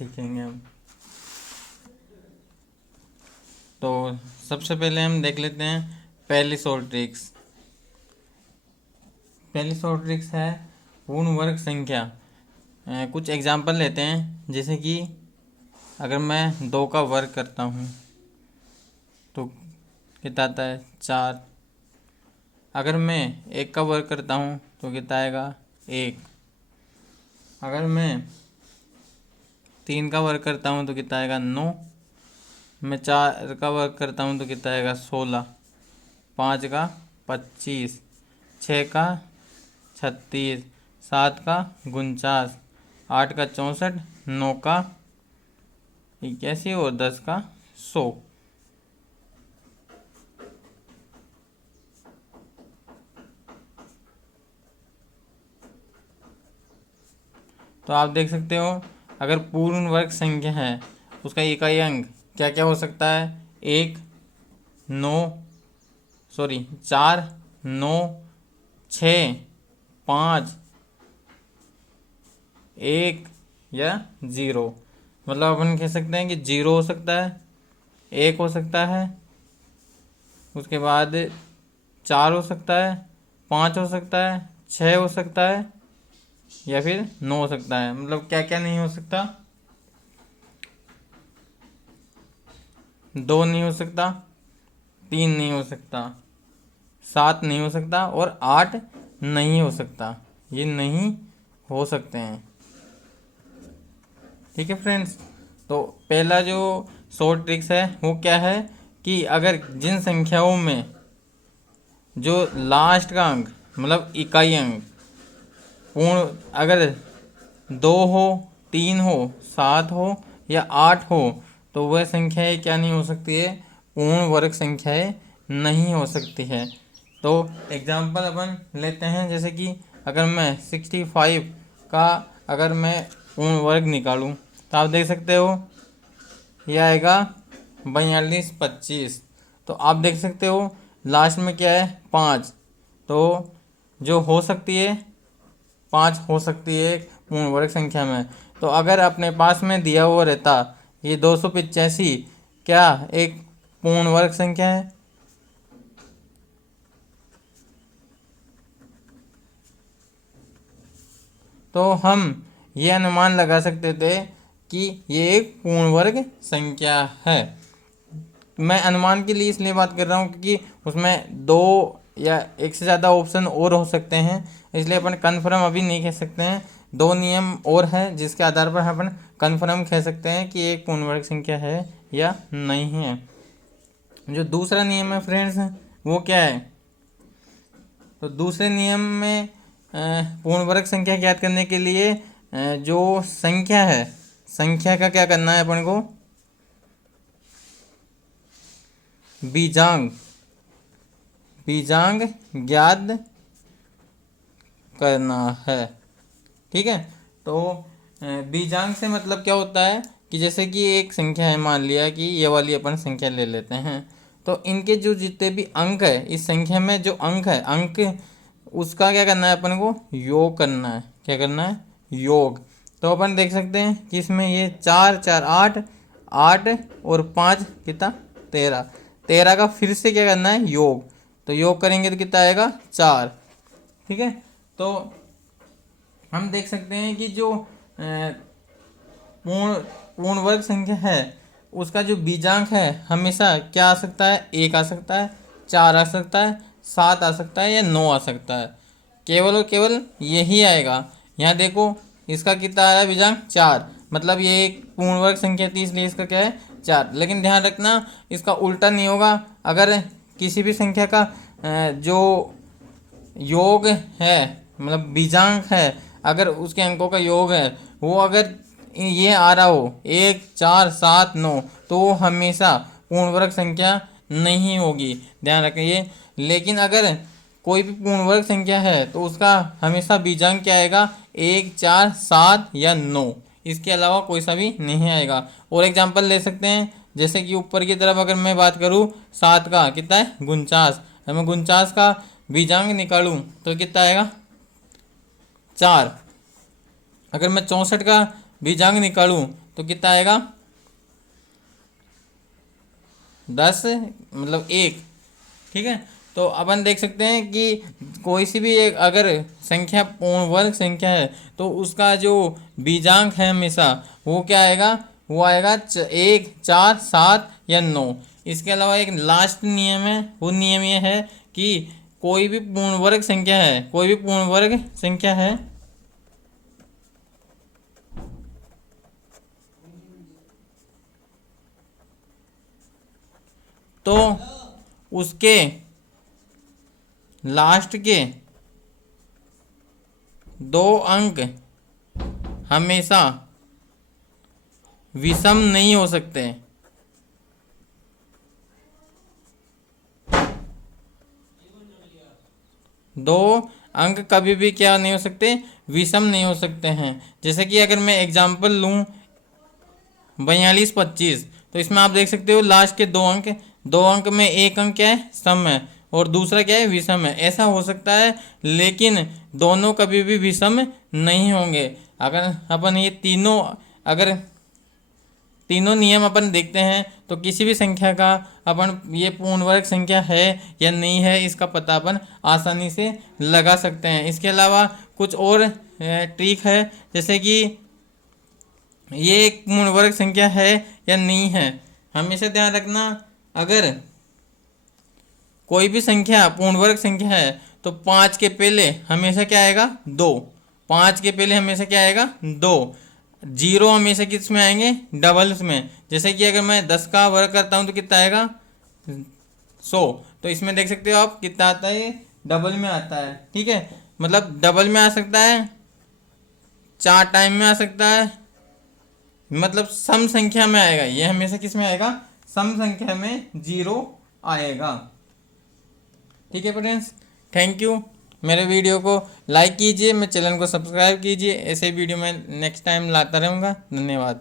सीखेंगे हम। तो सबसे पहले हम देख लेते हैं पहली शॉर्ट ट्रिक्स। पहली शॉर्ट ट्रिक्स है पूर्ण वर्ग संख्या। कुछ एग्जांपल लेते हैं, जैसे कि अगर मैं 2 का वर्ग करता हूँ तो कितना आता है 4। अगर मैं 1 का वर्ग करता हूँ तो कितना आएगा 1। अगर मैं 3 का वर्ग करता हूँ तो कितना आएगा 9। मैं 4 का वर्ग करता हूँ तो कितना आएगा 16। 5 का 25, 6 का 36, 7 का 49, 8 का 64, 9 का 81 और 10 का 100। तो आप देख सकते हो, अगर पूर्ण वर्ग संख्या है उसका इकाई अंक क्या क्या हो सकता है। 1, 9, 4, 9, 6, 5, 1 या 0। मतलब अपन कह सकते हैं कि 0 हो सकता है, 1 हो सकता है, उसके बाद 4 हो सकता है, 5 हो सकता है, 6 हो सकता है या फिर 9 हो सकता है। मतलब क्या क्या नहीं हो सकता। 2 नहीं हो सकता, 3 नहीं हो सकता, 7 नहीं हो सकता और 8 नहीं हो सकता। ये नहीं हो सकते हैं। ठीक है फ्रेंड्स। तो पहला जो शॉर्ट ट्रिक्स है वो क्या है कि अगर जिन संख्याओं में जो लास्ट का अंक मतलब इकाई अंक पूर्ण अगर 2 हो, 3 हो, 7 हो या 8 हो तो वह संख्याएं क्या नहीं हो सकती है, पूर्ण वर्ग संख्याएं नहीं हो सकती है। तो एग्जाम्पल अपन लेते हैं, जैसे कि अगर मैं 65 का अगर मैं पूर्ण वर्ग निकालूं तो आप देख सकते हो यह आएगा 42, 25। तो आप देख सकते हो लास्ट में क्या है 5। तो जो हो सकती है 5 हो सकती है एक पूर्ण वर्ग संख्या में। तो अगर अपने पास में दिया हुआ रहता ये 285 क्या एक पूर्ण वर्ग संख्या है। तो हम ये अनुमान लगा सकते थे कि ये एक पूर्ण वर्ग संख्या है। मैं अनुमान के लिए इसलिए बात कर रहा हूँ क्योंकि उसमें 2 या एक से ज़्यादा ऑप्शन और हो सकते हैं, इसलिए अपन कन्फर्म अभी नहीं कह सकते हैं। 2 नियम और हैं जिसके आधार पर अपन कन्फर्म कह सकते हैं कि एक पूर्ण वर्ग संख्या है या नहीं है। जो दूसरा नियम है फ्रेंड्स वो क्या है। तो दूसरे नियम में पूर्ण वर्ग संख्या ज्ञात करने के लिए जो संख्या है, संख्या का क्या करना है अपन को, बीजांग बीजांग ज्ञात करना है। ठीक है। तो बीजांग से मतलब क्या होता है कि जैसे कि एक संख्या है, मान लिया कि ये वाली अपन संख्या ले लेते हैं। तो इनके जो जितने भी अंक है इस संख्या में जो अंक है अंक उसका क्या करना है अपन को, योग करना है। क्या करना है, योग। तो अपन देख सकते हैं कि इसमें ये 4, 4, 8, 8 और 5 कितना 13। 13 का फिर से क्या करना है, योग। तो योग करेंगे तो कितना आएगा 4। ठीक है। तो हम देख सकते हैं कि जो पूर्ण पूर्ण वर्ग संख्या है उसका जो बीजांक है हमेशा क्या आ सकता है, 1 आ सकता है, 4 आ सकता है, 7 आ सकता है या 9 आ सकता है। केवल और केवल यही आएगा। यहाँ देखो इसका कितना आया बीजांक 4, मतलब ये एक पूर्ण वर्ग संख्या थी इसलिए इसका क्या है 4। लेकिन ध्यान रखना इसका उल्टा नहीं होगा। अगर किसी भी संख्या का जो योग है मतलब बीजांक है, अगर उसके अंकों का योग है वो अगर ये आ रहा हो 1, 4, 7, 9 तो वो हमेशा पूर्ण वर्ग संख्या नहीं होगी, ध्यान रखिए। लेकिन अगर कोई भी पूर्ण वर्ग संख्या है तो उसका हमेशा बीजांक क्या आएगा, 1, 4, 7 या 9, इसके अलावा कोई सा भी नहीं आएगा। और एग्जांपल ले सकते हैं, जैसे कि ऊपर की तरफ अगर मैं बात करूँ 7 का कितना है 49, अगर मैं 49 का बीजांक निकालूं तो कितना आएगा 4। अगर मैं 64 का बीजांक निकालूं तो कितना आएगा 10 मतलब 1। ठीक है, तो अपन देख सकते हैं कि कोई सी भी एक अगर संख्या पूर्ण वर्ग संख्या है तो उसका जो बीजांक है हमेशा वो क्या आएगा, वो आएगा 1, 4, 7 या 9। इसके अलावा एक लास्ट नियम है, वो नियम ये है कि कोई भी पूर्ण वर्ग संख्या है, कोई भी पूर्ण वर्ग संख्या है तो उसके लास्ट के 2 अंक हमेशा विषम नहीं हो सकते। दो अंक कभी भी क्या नहीं हो सकते, विषम नहीं हो सकते हैं। जैसे कि अगर मैं एग्जांपल लूं 42, 25, तो इसमें आप देख सकते हो लास्ट के 2 अंक में एक अंक क्या है, सम है, और दूसरा क्या है, विषम है। ऐसा हो सकता है, लेकिन दोनों कभी भी विषम नहीं होंगे। अगर अपन ये अगर तीनों नियम अपन देखते हैं तो किसी भी संख्या का अपन ये पूर्ण वर्ग संख्या है या नहीं है इसका पता अपन आसानी से लगा सकते हैं। इसके अलावा कुछ और ट्रिक है, जैसे कि ये एक पूर्ण वर्ग संख्या है या नहीं है। हमेशा ध्यान रखना, अगर कोई भी संख्या पूर्ण वर्ग संख्या है तो 5 के पहले हमेशा क्या आएगा, 2। 5 के पहले हमेशा क्या आएगा, 2। जीरो हमेशा किस में आएंगे, डबल्स में। जैसे कि अगर मैं 10 का वर्ग करता हूँ तो कितना आएगा, 100। तो इसमें देख सकते हो आप कितना आता है, ये डबल में आता है। ठीक है, मतलब डबल में आ सकता है, 4 टाइम में आ सकता है, मतलब सम संख्या में आएगा। ये हमेशा किस में आएगा, सम संख्या में 0 आएगा। ठीक है फ्रेंड्स, थैंक यू। मेरे वीडियो को लाइक कीजिए, मेरे चैनल को सब्सक्राइब कीजिए। ऐसे वीडियो मैं नेक्स्ट टाइम लाता रहूँगा। धन्यवाद।